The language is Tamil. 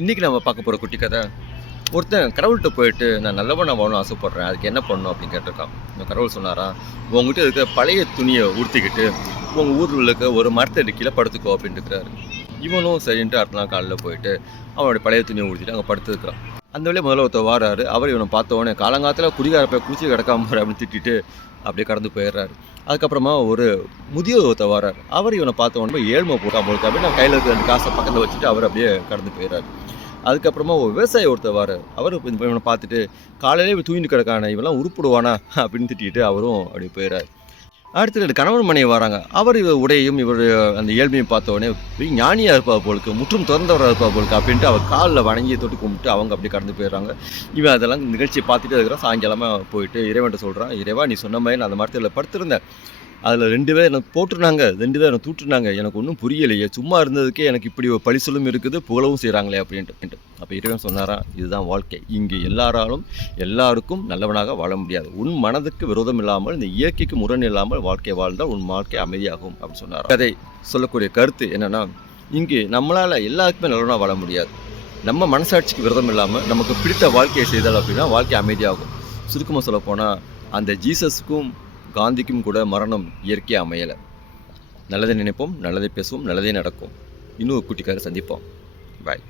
இன்றைக்கி நம்ம பார்க்க போகிற குட்டி கதை ஒருத்தன் கடவுள்கிட்ட போயிட்டு நான் நல்லவனா வாழணும் ஆசைப்பட்றேன். அதுக்கு என்ன பண்ணணும்? அப்படின்னு கேட்டிருக்கான். இந்த கடவுள் சொன்னாரா உங்ககிட்ட இருக்க பழைய துணியை உடுத்திக்கிட்டு உங்கள் ஊரில் இருக்க ஒரு மரத்தை கீழே படுத்துக்கோ அப்படின்ட்டு இருக்கிறாரு. இவனும் சரின்ட்டு அடுத்த நாள் காலையில் போயிட்டு அவனுடைய பழைய துணியை உடுத்திட்டு அங்கே படுத்துருக்கான் அந்த வழியே முதல்ல ஒருத்தர் வாராரு. அவர் இவனை பார்த்த உடனே காலங்காலத்தில் குடிகாரப்ப குளிச்சு கிடக்காம அப்படின்னு திட்டிட்டு அப்படியே கடந்து போயிடுறாரு. அதுக்கப்புறமா ஒரு முதியோர் ஒருத்தர் வரார். அவர் இவனை பார்த்த உடனே ஏழ்மை போட்டா போலுக்கு அப்படின்னு கையில் இருக்கிற ரெண்டு காசை பக்கத்தில் வச்சுட்டு அவர் அப்படியே கடந்து போயிடுறாரு. அதுக்கப்புறமா ஒரு விவசாயி ஒருத்தர் வர அவர் இவனை பார்த்துட்டு காலையிலே தூங்கிட்டு கிடக்கானே இவெல்லாம் உருப்பிடுவானா? அப்படின்னு திட்டிட்டு அவரும் அப்படி போயிடுறாரு. அடுத்து ரெண்டு கணவன் மனைவி வராங்க. அவர் இவர் உடையும் இவர் அந்த இயல்பையும் பார்த்த உடனே ஞானியா இருப்பா போலுக்கு முற்றும் திறந்தவராக இருப்பா போலுக்கு அப்படின்ட்டு அவர் காலில் வணங்கி தொட்டு கும்பிட்டு அவங்க அப்படியே கடந்து போயிடுறாங்க. இவன் அதெல்லாம் நிகழ்ச்சியை பார்த்துட்டு இருக்கிறான். சாயங்காலமாக போயிட்டு இறைவன்ட்ட சொல்கிறான் இறைவா நீ சொன்ன மாதிரி நான் அந்த மரத்தில் படுத்திருந்தேன். அதில் ரெண்டு பேர் எனக்கு போட்டுருந்தாங்க ரெண்டு பேர் எனக்கு தூட்டுனாங்க எனக்கு ஒன்றும் புரியலையே. சும்மா இருந்ததுக்கே எனக்கு இப்படி ஒரு பழிசொல்லும் இருக்குது புகழவும் செய்கிறாங்களே அப்படின்ட்டு. அப்போ இறைவன் சொன்னாரா? இதுதான் வாழ்க்கை. இங்கு எல்லாராலும் எல்லாருக்கும் நல்லவனாக வாழ முடியாது. உன் மனதுக்கு விரோதம் இல்லாமல் இந்த இயற்கைக்கு முரண் இல்லாமல் வாழ்க்கை வாழ்ந்தால் உன் வாழ்க்கை அமைதியாகும் அப்படின்னு சொன்னார் கதை சொல்லக்கூடிய கருத்து என்னன்னா இங்கு நம்மளால் எல்லாருக்குமே நல்லவனாக வாழ முடியாது. நம்ம மனசாட்சிக்கு விரதம் இல்லாமல் நமக்கு பிடித்த வாழ்க்கையை செய்தால் அப்படின்னா வாழ்க்கை அமைதியாகும். சுருக்கமாக சொல்லப்போனால் அந்த ஜீசஸுக்கும் காந்திக்கும் கூட மரணம் இயற்கையாக அமையலை. நல்லதை நினைப்போம் நல்லதை பேசுவோம் நல்லதே நடக்கும். இன்னும் குட்டிக்கார சந்திப்போம். பாய்